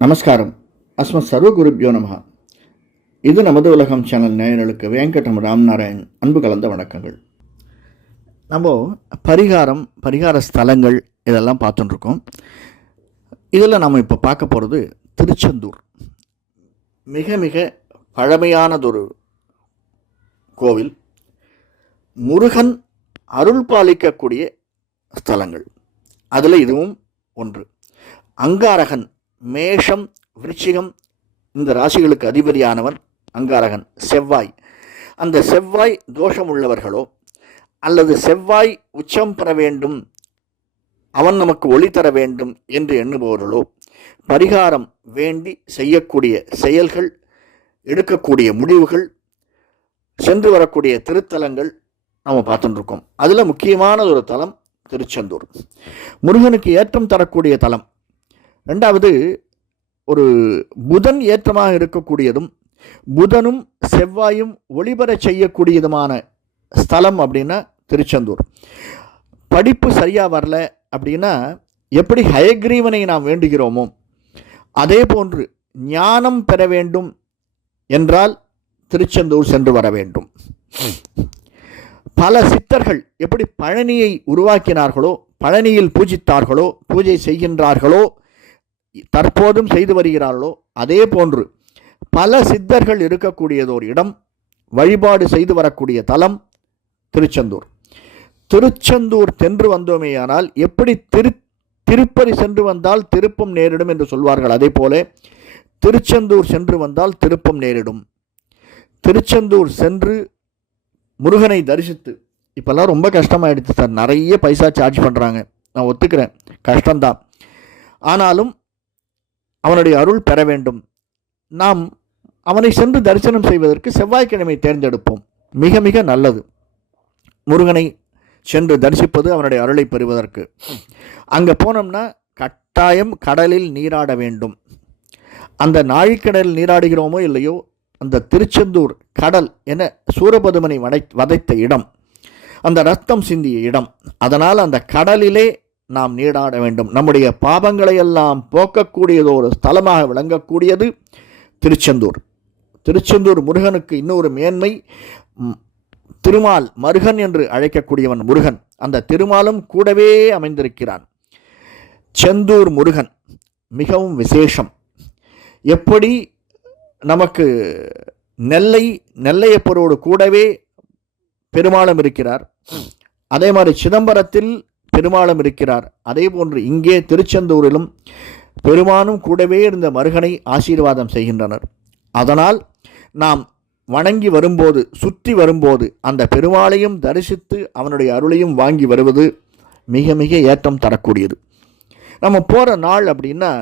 நமஸ்காரம். அஸ்மத் சர்வகுருப்யோ நமஹ. இது நமது உலகம் சேனல் நேயர்களுக்கு வெங்கடம் ராம்நாராயண் அன்பு கலந்த வணக்கங்கள். நம்ம பரிகார ஸ்தலங்கள் இதெல்லாம் பார்த்துட்டுருக்கோம். இதில் நம்ம இப்போ பார்க்க போகிறது திருச்செந்தூர். மிக மிக பழமையானதொரு கோவில். முருகன் அருள் பாலிக்கக்கூடிய ஸ்தலங்கள். அதில் இதுவும் ஒன்று. அங்காரகன், மேஷம், விருச்சிகம் இந்த ராசிகளுக்கு அதிபதியானவன் அங்காரகன், செவ்வாய். அந்த செவ்வாய் தோஷம் உள்ளவர்களோ அல்லது செவ்வாய் உச்சம் பெற வேண்டும், அவன் நமக்கு ஒளி தர வேண்டும் என்று எண்ணுபவர்களோ பரிகாரம் வேண்டி செய்யக்கூடிய செயல்கள், எடுக்கக்கூடிய முடிவுகள், சென்று வரக்கூடிய திருத்தலங்கள் நம்ம பார்த்துட்டு இருக்கோம். அதில் முக்கியமான ஒரு தலம் திருச்செந்தூர். முருகனுக்கு ஏற்றம் தரக்கூடிய தலம். ரெண்டாவது, ஒரு புதன் ஏற்றமாக இருக்கக்கூடியதும் புதனும் செவ்வாயும் ஒளிபர செய்யக்கூடியதுமான ஸ்தலம் அப்படின்னா திருச்செந்தூர். படிப்பு சரியாக வரல அப்படின்னா எப்படி ஹயக்ரீவனை நாம் வேண்டுகிறோமோ அதே போன்று ஞானம் பெற வேண்டும் என்றால் திருச்செந்தூர் சென்று வர வேண்டும். பல சித்தர்கள் எப்படி பழனியை உருவாக்கினார்களோ, பழனியில் பூஜித்தார்களோ, பூஜை செய்கின்றார்களோ, தற்போதும் செய்து வருகிறார்களோ, அதே போன்று பல சித்தர்கள் இருக்கக்கூடியதோர் இடம், வழிபாடு செய்து வரக்கூடிய தலம் திருச்செந்தூர். திருச்செந்தூர் சென்று வந்தோமேயானால் எப்படி திருப்பதி சென்று வந்தால் திருப்பம் நேரிடும் என்று சொல்வார்கள், அதே போல திருச்செந்தூர் சென்று வந்தால் திருப்பம் நேரிடும். திருச்செந்தூர் சென்று முருகனை தரிசித்து, இப்போல்லாம் ரொம்ப கஷ்டமாயிடுச்சு சார், நிறைய பைசா சார்ஜ் பண்ணுறாங்க, நான் ஒத்துக்கிறேன், கஷ்டம்தான். ஆனாலும் அவனுடைய அருள் பெற வேண்டும். நாம் அவனை சென்று தரிசனம் செய்வதற்கு செவ்வாய்க்கிழமை தேர்ந்தெடுப்போம். மிக மிக நல்லது. முருகனை சென்று தரிசிப்பது அவனுடைய அருளை பெறுவதற்கு. அங்கே போனோம்னா கட்டாயம் கடலில் நீராட வேண்டும். அந்த நாழிக்கடலில் நீராடுகிறோமோ இல்லையோ, அந்த திருச்செந்தூர் கடல் என சூரபதுமனை வதைத்த இடம், அந்த ரத்தம் சிந்திய இடம். அதனால் அந்த கடலிலே நாம் நீராட வேண்டும். நம்முடைய பாபங்களை எல்லாம் போக்கக்கூடியது ஒரு ஸ்தலமாக விளங்கக்கூடியது திருச்செந்தூர். திருச்செந்தூர் முருகனுக்கு இன்னொரு மேன்மை, திருமால், மருகன் என்று அழைக்கக்கூடியவன் முருகன். அந்த திருமாலும் கூடவே அமைந்திருக்கிறான். செந்தூர் முருகன் மிகவும் விசேஷம். எப்படி நமக்கு நெல்லையப்பரோடு கூடவே பெருமாளும் இருக்கிறார், அதே மாதிரி சிதம்பரத்தில் பெருமாளும் இருக்கிறார். அதே போன்று இங்கே திருச்செந்தூரிலும் பெருமானும் கூடவே இருந்த மருகனை ஆசீர்வாதம் செய்கின்றனர். அதனால் நாம் வணங்கி வரும்போது, சுற்றி வரும்போது அந்த பெருமாளையும் தரிசித்து அவனுடைய அருளையும் வாங்கி வருவது மிக மிக ஏற்றம் தரக்கூடியது. நம்ம போகிற நாள் அப்படின்னா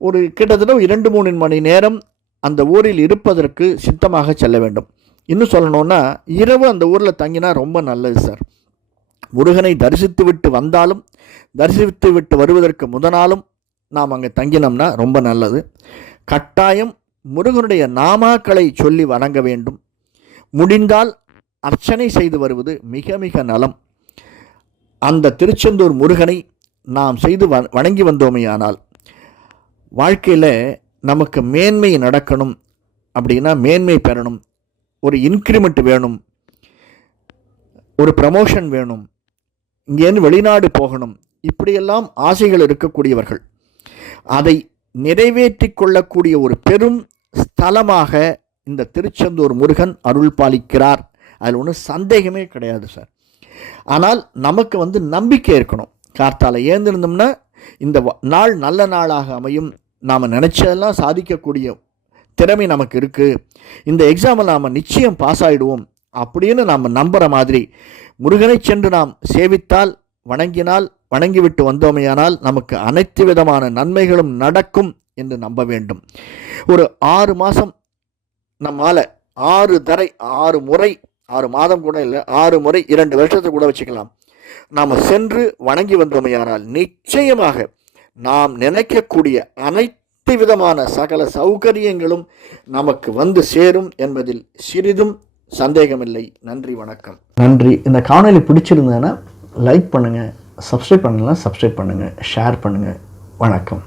ஒரு கிட்டத்தட்ட 2-3 மணி நேரம் அந்த ஊரில் இருப்பதற்கு சித்தமாக செல்ல வேண்டும். இன்னும் சொல்லணும்னா இரவு அந்த ஊரில் தங்கினா ரொம்ப நல்லது சார். முருகனை தரிசித்து விட்டு வந்தாலும், தரிசித்து விட்டு வருவதற்கு முதனாலும் நாம் அங்கே தங்கினோம்னா ரொம்ப நல்லது. கட்டாயம் முருகனுடைய நாமாக்களை சொல்லி வணங்க வேண்டும். முடிந்தால் அர்ச்சனை செய்து வருவது மிக மிக நலம். அந்த திருச்செந்தூர் முருகனை நாம் செய்து வணங்கி வந்தோமையானால் வாழ்க்கையில் நமக்கு மேன்மை நடக்கணும் அப்படின்னா, மேன்மை பெறணும், ஒரு இன்க்ரிமெண்ட் வேணும், ஒரு ப்ரமோஷன் வேணும், இங்கேருந்து வெளிநாடு போகணும், இப்படியெல்லாம் ஆசைகள் இருக்கக்கூடியவர்கள் அதை நிறைவேற்றி கொள்ளக்கூடிய ஒரு பெரும் ஸ்தலமாக இந்த திருச்செந்தூர் முருகன் அருள் பாலிக்கிறார். அதில் ஒன்றும் சந்தேகமே கிடையாது சார். ஆனால் நமக்கு நம்பிக்கை இருக்கணும். கார்த்தால ஏந்திருந்தோம்னா இந்த நாள் நல்ல நாளாக அமையும், நாம் நினச்சதெல்லாம் சாதிக்கக்கூடிய திறமை நமக்கு இருக்குது, இந்த எக்ஸாமில் நாம் நிச்சயம் பாஸ் ஆகிடுவோம் அப்படின்னு நாம் நம்புகிற மாதிரி முருகனை சென்று நாம் சேவித்தால், வணங்கினால், வணங்கிவிட்டு வந்தோமையானால் நமக்கு அனைத்து விதமான நன்மைகளும் நடக்கும் என்று நம்ப வேண்டும். ஒரு 6 மாதம் நம்மால் 6 முறை, 6 மாதம் கூட இல்லை, 6 முறை, 2 வருஷத்தை கூட வச்சுக்கலாம், நாம் சென்று வணங்கி வந்தோமையானால் நிச்சயமாக நாம் நினைக்கக்கூடிய அனைத்து விதமான சகல சௌகரியங்களும் நமக்கு வந்து சேரும் என்பதில் சிறிதும் சந்தேகமில்லை. நன்றி, வணக்கம். நன்றி. இந்த காணொலி பிடிச்சிருந்ததுன்னா லைக் பண்ணுங்கள், சப்ஸ்கிரைப் பண்ணலாம், சப்ஸ்கிரைப் பண்ணுங்கள், ஷேர் பண்ணுங்கள். வணக்கம்.